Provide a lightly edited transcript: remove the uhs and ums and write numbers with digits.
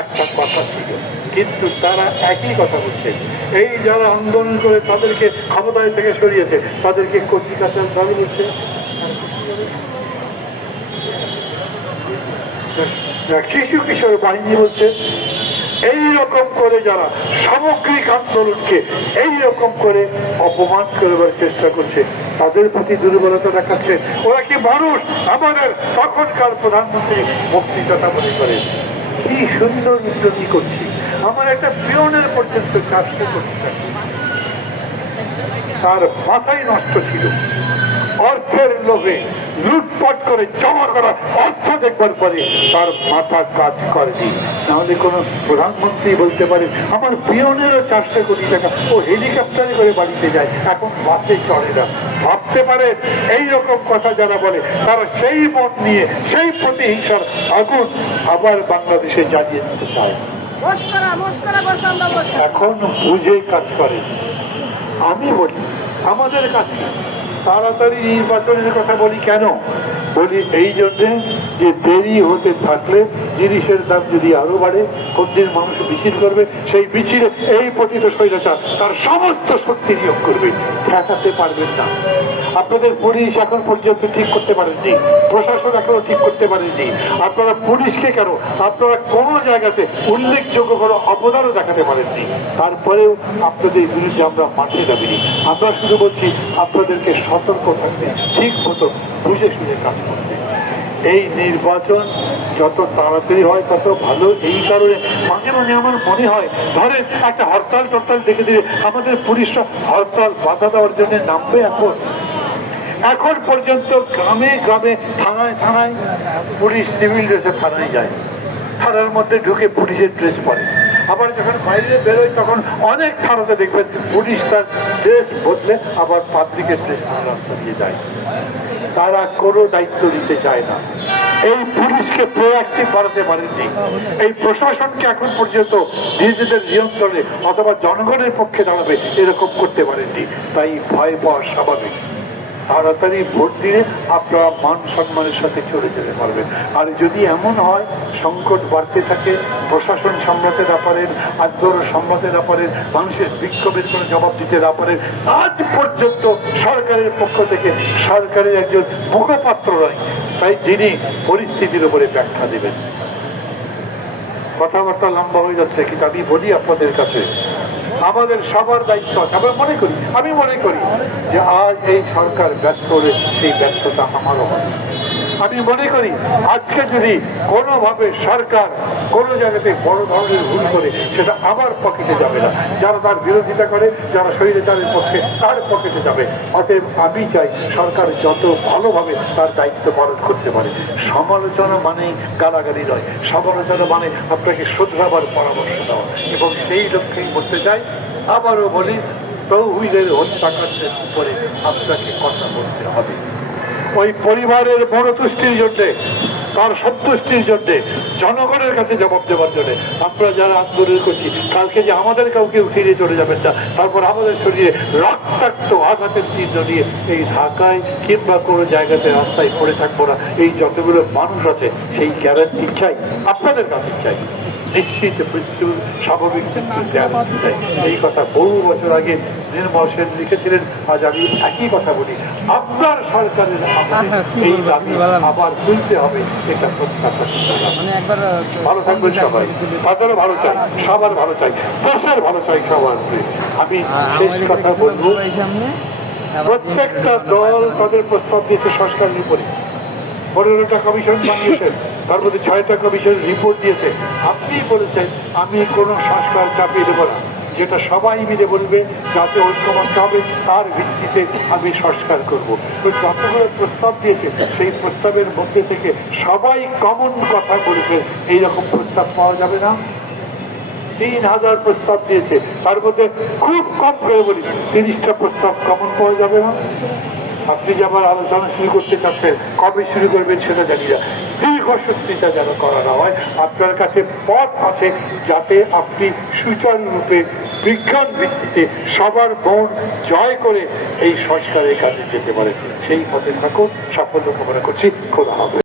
একটা কথা ছিল, কিন্তু তারা একই কথা বলছে। এই যারা আন্দোলন করে তাদেরকে ক্ষমতায় থেকে সরিয়েছে তাদেরকে কচি কাঁচার দাবি বলছে। শিশু কিশোর বাহিনী বলছে। এই রকম করে যারা সামগ্রিক আন্দোলনকে এই রকম করে অপমান করবার চেষ্টা করছে তাদের প্রতি দুর্বলতা দেখাচ্ছে। ওরা কি মানুষ? আমাদের তখনকার প্রধানমন্ত্রী বক্তৃতা মনে করে কি সুন্দর উন্নতি করছি, আমার একটা পিয়নের পর্যন্ত কাজকে করতে, তার মাথায় নষ্ট ছিল। অর্থের লোভে লুটপাট করে জমা করা অর্থ দেখবার পরে তার মাথা কাজ করেনি। নাহলে কোন প্রধানমন্ত্রী বলতে পারে আমার পিয়নেরও 400 কোটি টাকা, ও হেলিকপ্টারে করে বাড়িতে যায়, এখন বাসে চলে না। ভাবতে পারে এই রকম কথা যারা বলে তারা সেই মন নিয়ে সেই প্রতিহিংসার আগুন আবার বাংলাদেশে জ্বালিয়ে দিতে চায়। এখন বুঝে কাজ করে। আমি বলি আমাদের কাছে তাড়াতাড়ি নির্বাচনের কথা বলি কেন? বলি এই জন্যে যে দেরি হতে থাকলে জিনিসের দাম যদি আরো বাড়ে, কোন দিন মানুষ মিছিল করবে, সেই মিছিলে এই পতিত স্বৈরাচার তার সমস্ত শক্তি নিয়োগ করবে, ঠেকাতে পারবেন না। আপনাদের পুলিশ এখন পর্যন্ত ঠিক করতে পারেননি, প্রশাসন এখনো ঠিক করতে পারেননি। আপনারা পুলিশকে কেন, আপনারা কোনো জায়গাতে উল্লেখযোগ্য কোনো অবদানও দেখাতে পারেননি। তারপরেও আপনাদের বিরুদ্ধে আমরা মাঠে নামিনি। আমরা শুধু বলছি আপনাদেরকে সতর্ক থাকতে, ঠিক মতো বুঝে শুনে কাজ করতে। এই নির্বাচন যত তাড়াতাড়ি হয় তত ভালো। এই কারণে মাঝে মাঝে আমার মনে হয় ধরেন একটা হরতাল টরতাল দেখে দিলে আমাদের পুলিশরা হরতাল বাধা দেওয়ার জন্য নামবে। এখন পর্যন্ত গ্রামে গ্রামে থানায় থানায় পুলিশ সিভিল ড্রেসে থানায় যায়, থানার মধ্যে ঢুকে পুলিশের ড্রেস পরে। আবার যখন বাইরে বেরোয় তখন অনেক থানাতে দেখবেন পুলিশ তার ড্রেস বদলে আবার পাবলিকের ড্রেস রাস্তা দিয়ে যায়। তারা কোনো দায়িত্ব নিতে চায় না। এই পুলিশকে প্রোঅ্যাক্টিভ বাড়াতে পারেননি। এই প্রশাসনকে এখন পর্যন্ত নিজেদের নিয়ন্ত্রণে অথবা জনগণের পক্ষে দাঁড়াবে এরকম করতে পারেননি। তাই ভয় পাওয়া স্বাভাবিক। তাড়াতাড়ি ভোট দিয়ে আপনারা মান সম্মানের সাথে চলে যেতে পারবেন। আর যদি এমন হয় সংকট বাড়তে থাকে, প্রশাসন সামলাতে না পারেন, আন্দোলন সামলাতে না পারেন, মানুষের বিক্ষোভের কোনো জবাব দিতে না পারেন, আজ পর্যন্ত সরকারের পক্ষ থেকে সরকারের একজন মুখপাত্র নয়, তাই যিনি পরিস্থিতির উপরে ব্যাখ্যা দেবেন। কথাবার্তা লম্বা হয়ে যাচ্ছে, কিন্তু আমি বলি আপনাদের কাছে আমাদের সবার দায়িত্ব আছে। আমি মনে করি যে আজ এই সরকার ব্যর্থ হলে সেই ব্যর্থতা আমারও হবে। আমি মনে করি আজকে যদি কোনোভাবে সরকার কোনো জায়গাতে বড় ধরনের ভুল করে সেটা আমার পকেটে যাবে না, যারা তার বিরোধিতা করে, যারা স্বৈরাচারের পক্ষে তার পকেটে যাবে। অতএব আমি চাই সরকার যত ভালোভাবে তার দায়িত্ব পালন করতে পারে। সমালোচনা মানে গালাগালি নয়, সমালোচনা মানে আপনাকে শুধরাবার পরামর্শ দেওয়া, এবং সেই লক্ষ্যেই বলতে চাই। আবারও বলি তৌহিদের হত্যাকাণ্ডের উপরে আপনাকে কথা বলতে হবে। ওই পরিবারের বড় তুষ্টির জন্যে, তার সন্তুষ্টির জন্যে, জনগণের কাছে জবাব দেওয়ার জন্য আমরা যারা আন্দোলন করছি, কালকে যে আমাদের কাউকে উঠিয়ে চলে যাবেন না, তারপর আমাদের শরীরে রক্তাক্ত আঘাতের চিহ্ন নিয়ে এই ঢাকায় কিংবা কোনো জায়গাতে রাস্তায় পড়ে থাকবো না। এই যতগুলো মানুষ আছে সেই গ্যারান্টি চাই, আপনাদের কাছে চাই। নিশ্চিত মৃত্যুর স্বাভাবিক মৃত্যুর গ্যারান্টি চাই। এই কথা বহু বছর আগে নির্মল সেন লিখেছিলেন। আজ আমি একই কথা বলি, আপনার সরকারের এই দাবি আবার তুলতে হবে, এটা প্রত্যাশা। ভালো থাকবেন সবাই, তাদেরও ভালো চাই, সবার ভালো চাই, দেশের ভালো চাই সবার। আমি শেষ কথা বলবো, প্রত্যেকটা দল তাদের প্রস্তাব দিয়েছে সংস্কারের উপরে। 15টা কমিশন বানিয়েছেন, তার মধ্যে 6টা কমিশন রিপোর্ট দিয়েছে। আপনি বলেছেন আমি কোনো সংস্কার চাপিয়ে দেবো না, যেটা সবাই মিলে বলবে যাতে ঐক্যমত্য হবে তার ভিত্তিতে আমি সংস্কার করবো। তো যতগুলো প্রস্তাব দিয়েছে সেই প্রস্তাবের মধ্যে থেকে সবাই কমন কথা বলেছে, এইরকম প্রস্তাব পাওয়া যাবে না। 3000 প্রস্তাব দিয়েছে, তার মধ্যে খুব কম করে বলি 30টা প্রস্তাব কমন পাওয়া যাবে না। আপনি যে আবার আলোচনা শুরু করতে চাচ্ছেন, কবে শুরু করবেন সেটা জানি না। দীর্ঘসূত্রিতা যেন করা না হয়। আপনার কাছে পথ আছে যাতে আপনি সুচারুরূপে বিজ্ঞান ভিত্তিতে সবার মন জয় করে এই সংস্কারের কাজে যেতে পারেন। সেই পথে থাকুন। সাফল্য কামনা করছি। খোদা হাফেজ।